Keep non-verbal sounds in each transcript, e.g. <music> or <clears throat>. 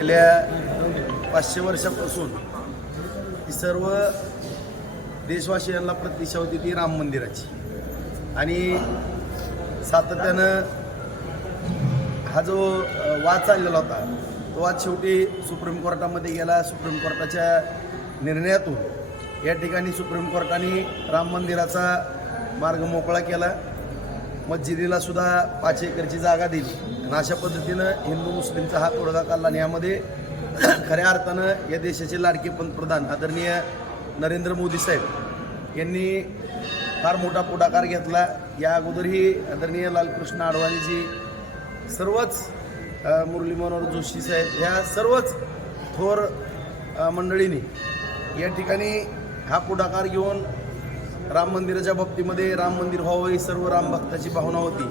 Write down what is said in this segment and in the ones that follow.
गेल्या पाचशे वर्षापासून ही सर्व देशवासियांना प्रतिष्ठा होती ती राम मंदिराची. आणि सातत्यानं हा जो वाद चाललेला होता तो वाद शेवटी सुप्रीम कोर्टामध्ये गेला. सुप्रीम कोर्टाच्या निर्णयातून या ठिकाणी सुप्रीम कोर्टाने राम मंदिराचा मार्ग मोकळा केला. मस्जिदीला सुद्धा पाच एकरची जागा दिली. आणि अशा पद्धतीनं हिंदू मुस्लिमचा हा तोडगा काढला आणि यामध्ये <clears throat> खऱ्या अर्थानं या देशाचे लाडके पंतप्रधान आदरणीय नरेंद्र मोदी साहेब यांनी फार मोठा पुढाकार घेतला. या अगोदरही आदरणीय लालकृष्ण आडवाणीजी सर्वच मुरली मनोहर जोशी साहेब ह्या सर्वच थोर मंडळींनी या ठिकाणी हा पुढाकार घेऊन राम मंदिराच्या बाबतीमध्ये राम मंदिर व्हावं ही सर्व राम भक्ताची भावना होती.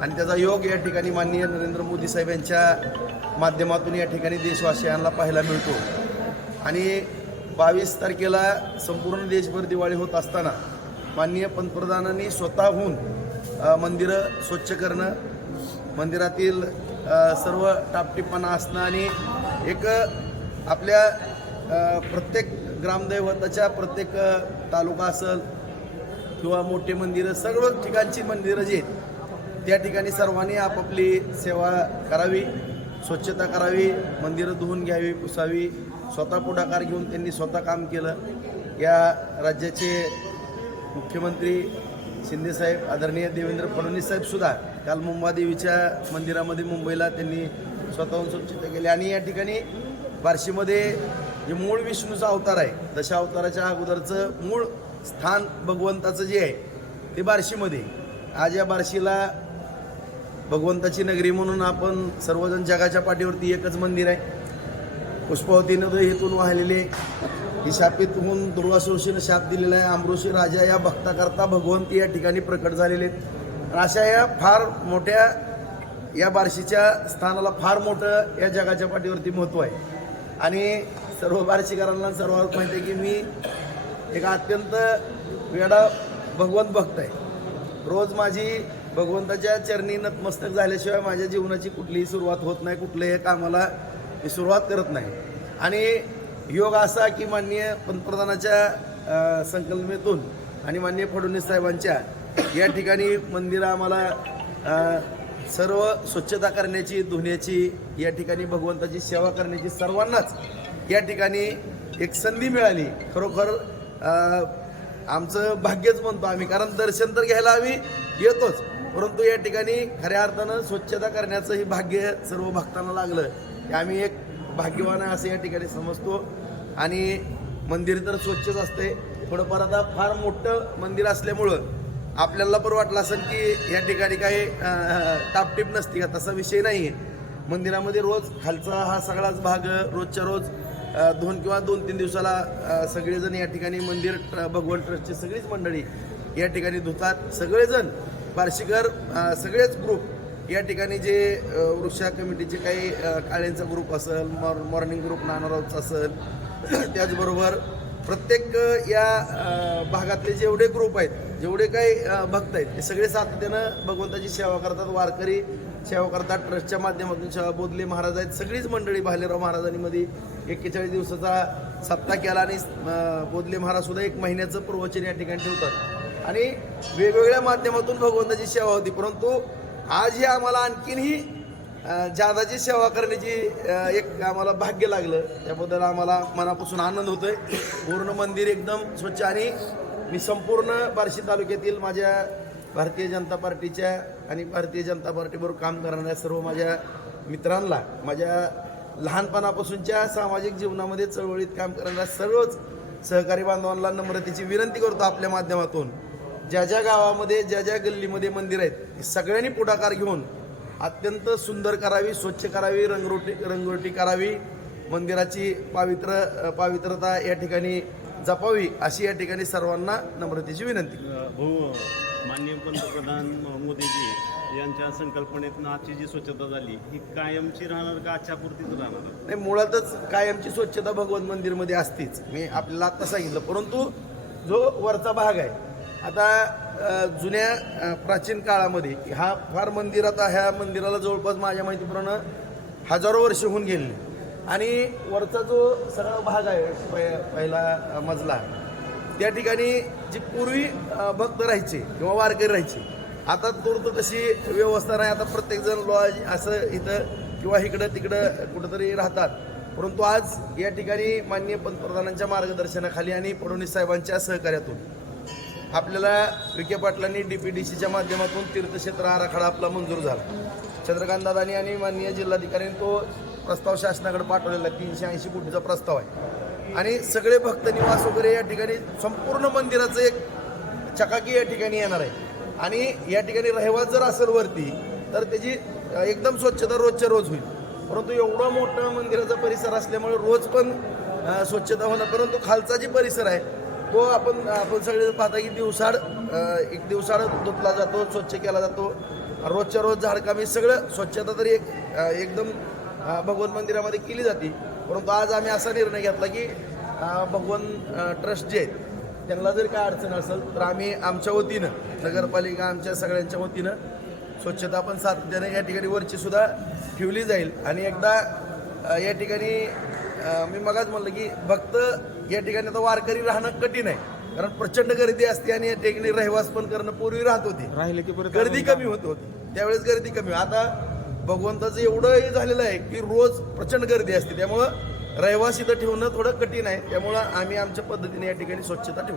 आणि त्याचा योग या ठिकाणी माननीय नरेंद्र मोदी साहेब यांच्या माध्यमातून या ठिकाणी देशवासियांना पाहायला मिळतो. आणि बावीस तारखेला संपूर्ण देशभर दिवाळी होत असताना माननीय पंतप्रधानांनी स्वतःहून मंदिरं स्वच्छ करणं मंदिरातील सर्व टापटिपणा असणं आणि एक आपल्या प्रत्येक ग्रामदैवताच्या प्रत्येक तालुका असेल किंवा मोठे मंदिरं सर्व ठिकाणची मंदिरं जी आहेत त्या ठिकाणी सर्वांनी आपापली सेवा करावी स्वच्छता करावी मंदिरं धुवून घ्यावी पुसावी स्वतः पुढाकार घेऊन त्यांनी स्वतः काम केलं. या राज्याचे मुख्यमंत्री शिंदेसाहेब आदरणीय देवेंद्र फडणवीस साहेबसुद्धा काल मुंबादेवीच्या मंदिरामध्ये मुंबईला त्यांनी स्वतःहून स्वच्छता केली. आणि या ठिकाणी बार्शीमध्ये जे मूळ विष्णूचा अवतार आहे दशा अवताराच्या अगोदरचं मूळ स्थान भगवंताचं जे आहे ते बार्शीमध्ये. आज या बार्शीला भगवंताची नगरी म्हणून आपण सर्वजण जगाच्या पाठीवरती एकच मंदिर आहे. पुष्पावती नदी हेतून वाहिलेले ही शापित होऊन दुर्वासोशीनं शाप दिलेला आहे. अमृषी राजा या भक्ताकरता भगवंत या ठिकाणी प्रकट झालेले आहेत. अशा या फार मोठ्या या बार्शीच्या स्थानाला फार मोठं या जगाच्या पाठीवरती महत्त्व आहे. आणि सर्व बार्शीकरांना सर्वात माहिती आहे की मी एक अत्यंत वेडा भगवंत भक्त आहे. रोज माझी भगवंताच्या चरणी नतमस्तक झाल्याशिवाय माझ्या जीवनाची कुठलीही सुरुवात होत नाही कुठल्याही कामाला मी सुरुवात करत नाही. आणि योग असा की माननीय पंतप्रधानाच्या संकल्पनेतून आणि माननीय फडणवीस साहेबांच्या या ठिकाणी मंदिरं आम्हाला सर्व स्वच्छता करण्याची धुण्याची या ठिकाणी भगवंताची सेवा करण्याची सर्वांनाच या ठिकाणी एक संधी मिळाली. खरोखर आमचं भाग्यच म्हणतो आम्ही. कारण दर्शन तर घ्यायला आम्ही येतोच. परंतु या ठिकाणी खऱ्या अर्थानं स्वच्छता करण्याचं ही भाग्य सर्व भक्तांना लागलं. हे आम्ही एक भाग्यवान आहे असं या ठिकाणी समजतो. आणि मंदिर तर स्वच्छच असते. थोडंफार आता फार मोठं मंदिर असल्यामुळं आपल्याला पण वाटलं असेल की या ठिकाणी काही टापटीप नसते का? तसा विषय नाही. आहे मंदिरामध्ये रोज खालचा हा सगळाच भाग रोजच्या रोज दोन किंवा दोन तीन दिवसाला सगळेजण या ठिकाणी मंदिर ट्र- भगवान ट्रस्टची सगळीच मंडळी या ठिकाणी धुतात. सगळेजण बार्शीकर सगळेच ग्रुप या ठिकाणी जे वृक्षा कमिटीचे काही काळ्यांचा ग्रुप असेल मॉर मॉर्निंग ग्रुप नानारावचा असेल <clears throat> त्याचबरोबर प्रत्येक या भागातले जेवढे ग्रुप आहेत जेवढे काही भक्त आहेत ते सगळे सातत्यानं भगवंताची सेवा करतात. वारकरी सेवा करतात. ट्रस्टच्या माध्यमातून सेवा बोधले. महाराज आहेत. सगळीच मंडळी भालेराव महाराजांनीमध्ये एक्केचाळीस दिवसाचा सप्ताह केला आणि बोधले महाराजसुद्धा एक महिन्याचं प्रवचन या ठिकाणी ठेवतात. आणि वेगवेगळ्या माध्यमातून भगवंताची सेवा होती. परंतु आजही आम्हाला आणखीनही जादाची सेवा करण्याची एक आम्हाला भाग्य लागलं. त्याबद्दल आम्हाला मनापासून आनंद होतोय. पूर्ण मंदिर एकदम स्वच्छ आणि मी संपूर्ण बार्शी तालुक्यातील माझ्या भारतीय जनता पार्टीच्या आणि भारतीय जनता पार्टीबरोबर काम करणाऱ्या सर्व माझ्या मित्रांना माझ्या लहानपणापासूनच्या सामाजिक जीवनामध्ये चळवळीत काम करणाऱ्या सर्वच सहकारी बांधवांना नम्रतेची विनंती करतो आपल्या माध्यमातून. ज्या ज्या गावामध्ये ज्या ज्या गल्लीमध्ये मंदिर आहेत सगळ्यांनी पुढाकार घेऊन अत्यंत सुंदर करावी स्वच्छ करावी रंगरोटी रंगरोटी करावी मंदिराची पावित्र पावित्रता या ठिकाणी जपावी अशी या ठिकाणी सर्वांना नम्रतेची विनंती. हो माननीय पंतप्रधान मोदीजी यांच्या संकल्पनेतून आजची जी स्वच्छता झाली ही कायमची राहणार का आजच्या पुरतीच राहणार? नाही मुळातच कायमची स्वच्छता भगवंत मंदिरमध्ये असतेच. मी आपल्याला आत्ता सांगितलं परंतु जो वरचा भाग आहे आता जुन्या प्राचीन काळामध्ये हा फार मंदिर आता ह्या मंदिराला जवळपास माझ्या माहितीप्रमाणे हजारो वर्ष होऊन गेलेले आणि वरचा जो सगळा भाग आहे पहिला मजला त्या ठिकाणी जी पूर्वी भक्त राहायचे किंवा वारकरी राहायचे आता तूर्त तशी व्यवस्था नाही. आता प्रत्येकजण लॉज असं इथं किंवा इकडं तिकडं कुठंतरी राहतात. परंतु आज या ठिकाणी माननीय पंतप्रधानांच्या मार्गदर्शनाखाली आणि फडणवीस साहेबांच्या सहकार्यातून आपल्याला विखे पाटलांनी डी पी डी सीच्या माध्यमातून तीर्थक्षेत्र आराखडा आपला मंजूर झाला. चंद्रकांत दादानी आणि माननीय जिल्हाधिकाऱ्यांनी तो प्रस्ताव शासनाकडे पाठवलेला. तीनशे ऐंशी कोटीचा प्रस्ताव आहे. आणि सगळे भक्त निवास वगैरे या ठिकाणी संपूर्ण मंदिराचं एक चकाकी या ठिकाणी येणार आहे. आणि या ठिकाणी रहिवास जर असेल वरती तर त्याची एकदम स्वच्छता रोजच्या रोज होईल. परंतु एवढा मोठा मंदिराचा परिसर असल्यामुळे रोज पण स्वच्छता होणार परंतु खालचा जी परिसर आहे तो आपण आपण सगळे पाहता की दिवसाड एक दिवसाड धुतला जातो स्वच्छ केला जातो. रोजच्या रोज झाडकामी सगळं स्वच्छता तरी एक एकदम भगवंत मंदिरामध्ये केली जाते. परंतु आज आम्ही असा निर्णय घेतला की भगवान ट्रस्ट जे आहेत त्यांना जर काय अडचण असेल तर आम्ही आमच्या वतीनं नगरपालिका आमच्या सगळ्यांच्या वतीनं स्वच्छता पण सातत्याने या ठिकाणी वरची सुद्धा ठेवली जाईल. आणि एकदा या ठिकाणी मी मगाच म्हणलं की भक्त या ठिकाणी आता वारकरी राहणं कठीण आहे. कारण प्रचंड गर्दी असते आणि या ठिकाणी रहिवास पण करणं पूर्वी राहत होती. राहिले की परत गर्दी कमी होत होती. त्यावेळेस गर्दी कमी आता भगवंताचं एवढं हे झालेलं आहे की रोज प्रचंड गर्दी असते. त्यामुळं रहिवास इथं ठेवणं थोडं कठीण आहे. त्यामुळं आम्ही आमच्या पद्धतीने या ठिकाणी स्वच्छता ठेवू